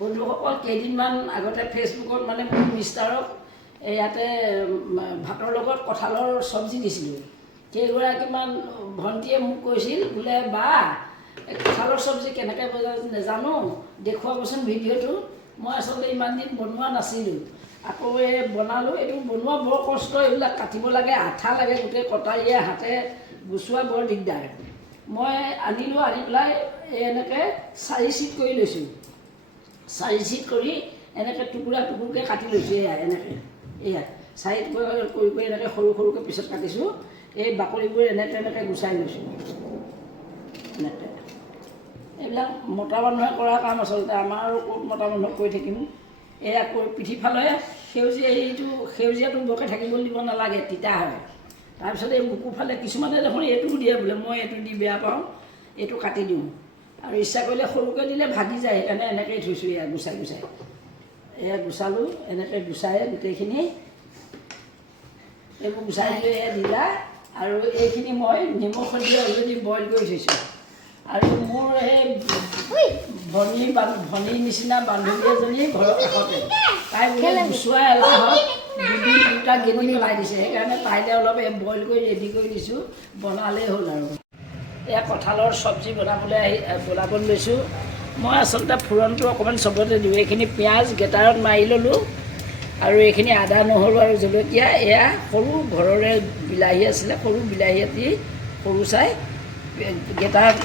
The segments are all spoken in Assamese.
বন্ধুসকল কেইদিনমান আগতে ফেচবুকত মানে মোৰ মিষ্টাৰক ইয়াতে ভাতৰ লগত কঁঠালৰ চব্জি দিছিলোঁ। কেইগৰাকীমান ভণ্টিয়ে মোক কৈছিল বোলে বা কঁঠালৰ চব্জি কেনেকৈ বনাই নাজানো দেখুৱাবচোন ভিডিঅ'টো। মই আচলতে ইমান দিন বনোৱা নাছিলোঁ, আকৌ বনালোঁ। এইটো বনোৱা বৰ কষ্ট, এইবিলাক কাটিব লাগে, আঠা লাগে, গোটেই কটাৰীয়ে হাতে গুচোৱা বৰ দিগদাৰ। মই আনিলোঁ, আনি পেলাই এনেকৈ 4 চিট কৰি লৈছোঁ। 4 চিট কৰি এনেকৈ টুকুৰা টুকুৰকৈ কাটি লৈছোঁ। এয়া 4 টুকুৰা কৰি কৰি এনেকৈ সৰু সৰুকৈ পিছত কাটিছোঁ। এই বাকলিবোৰ এনেকৈ গুচাই লৈছোঁ। এনেকৈ এইবিলাক মতা মানুহে কৰা কাম আচলতে, আমাৰ আৰু ক'ত মতা মানুহক কৰি থাকিম। এয়া পিঠিফালে সেউজীয়াটো বৰকৈ থাকিবলৈ দিব নালাগে, তিতা হয়। তাৰপিছত এই বুকুফালে কিছুমানে দেখোন এইটোও দিয়ে বোলে, মই এইটো দি বেয়া পাওঁ, এইটো কাটি দিওঁ। আৰু ইচ্ছা কৰিলে সৰুকৈ দিলে ভাগি যায়, সেইকাৰণে এনেকৈয়ে থৈছোঁ। এয়া গুচাই গুচাই এয়া গুচালোঁ। এনেকৈ গুচাই গোটেইখিনি এইবোৰ গুচাই লৈ এয়া দিলা। আৰু এইখিনি মই নিমখ দি অলৰেডি বইল কৰি থৈছোঁ। আৰু মোৰ সেই ভনীৰ নিচিনা বান্ধৱী এজনী ঘৰৰ কাষতে, তাই বোলে গুচোৱা এলাহত দুটা গেলি পেলাই দিছে। সেইকাৰণে তাইলে অলপ বইল কৰি ৰেডি কৰি দিছোঁ, বনালেই হ'ল। আৰু এয়া কঁঠালৰ চব্জি বনাব লৈছোঁ। মই আচলতে ফুৰণটো অকণমান চবতে দিওঁ। এইখিনি পিঁয়াজ গেটাৰত মাৰি ল'লোঁ, আৰু এইখিনি আদা নহৰু আৰু জলকীয়া। এয়া সৰু ঘৰৰে বিলাহী আছিলে, সৰু বিলাহী এটি সৰু চাই গেটাৰত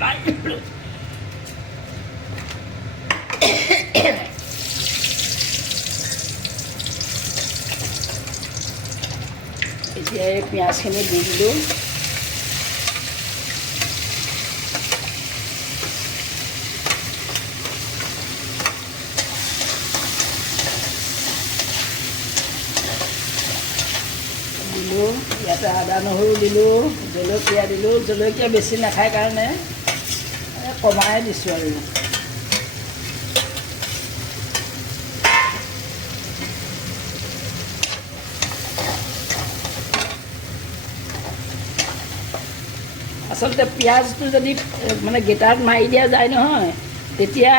মাৰি ল'লোঁ। এতিয়া এই পিঁয়াজখিনি দি দিলোঁ। ইয়াতে আদা নহৰু দিলোঁ, জলকীয়া দিলোঁ। জলকীয়া বেছি নাখায় কাৰণে কমাই দিছোঁ। আৰু আচলতে পিঁয়াজটো যদি মানে গেটাৰত মাৰি দিয়া যায় নহয়, তেতিয়া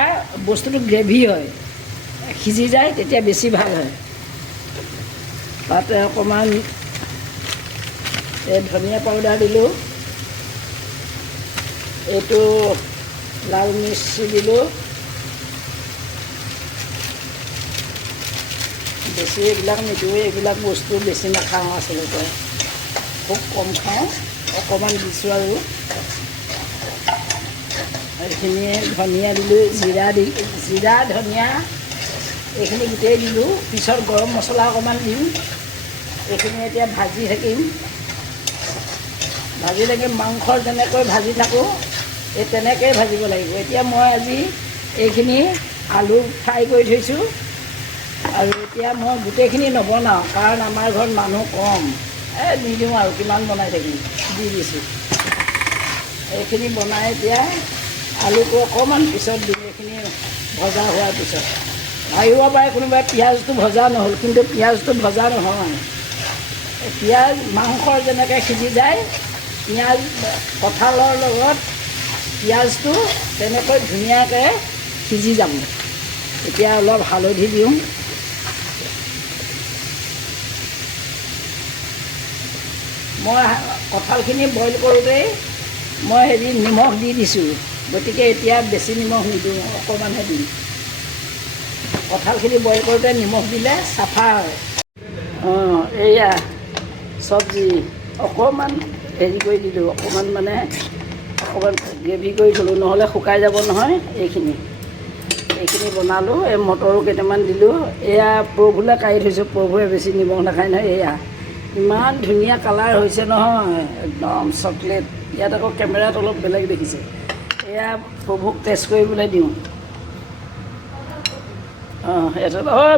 বস্তুটো গ্ৰেভি হয়, সিজি যায়, তেতিয়া বেছি ভাল হয়। তাতে অকণমান ধনিয়া পাউডাৰ দিলোঁ, এইটো লাল মিৰ্চি দিলোঁ। বেছি এইবিলাক নিদিওঁ, এইবিলাক বস্তু বেছি নাখাওঁ আচলতে, খুব কম খাওঁ। অকণমান দিছোঁ। আৰু এইখিনিয়ে ধনিয়া দিলোঁ, জিৰা ধনিয়া এইখিনি গোটেই দিলোঁ। পিছত গৰম মছলা অকণমান দিম। এইখিনি এতিয়া ভাজি থাকিম। মাংসৰ যেনেকৈ ভাজি থাকোঁ, এই তেনেকৈয়ে ভাজিব লাগিব। এতিয়া মই আজি এইখিনি আলু ফ্ৰাই কৰি থৈছোঁ। আৰু এতিয়া মই গোটেইখিনি নবনাওঁ, কাৰণ আমাৰ ঘৰত মানুহ কম। দি দিওঁ আৰু কিমান বনাই থাকিম, দি দিছোঁ। এইখিনি বনাই এতিয়া আলুটো অকণমান পিছত দিম। এইখিনি ভজা হোৱাৰ পিছত ভাবিব পাৰে কোনোবাই পিঁয়াজটো ভজা নহ'ল, কিন্তু পিঁয়াজটো ভজা নহয়। পিঁয়াজ মাংসৰ যেনেকৈ সিজি যায়, পিঁয়াজ কঁঠালৰ লগত পিঁয়াজটো তেনেকৈ ধুনীয়াকৈ সিজি যাব। এতিয়া অলপ হালধি দিওঁ। মই কঁঠালখিনি বইল কৰোঁতেই মই নিমখ দি দিছোঁ, গতিকে এতিয়া বেছি নিমখ নিদিওঁ, অকণমানহে দিম। কঁঠালখিনি বইল কৰোঁতে নিমখ দিলে চাফা হয়। এয়া চব্জি অকণমান কৰি দিলোঁ, অকণমান গ্ৰেভি কৰি থ'লোঁ, নহ'লে শুকাই যাব নহয়। এইখিনি বনালোঁ। এই মটৰো কেইটামান দিলোঁ। এয়া প্ৰভুলে কাঢ়ি থৈছোঁ, প্ৰভুৱে বেছি নিমখ নাখায় নহয়। এয়া ইমান ধুনীয়া কালাৰ হৈছে নহয়, একদম চকলেট। ইয়াত আকৌ কেমেৰাত অলপ বেলেগ দেখিছে। এয়া প্ৰভুক টেষ্ট কৰিবলৈ দিওঁ।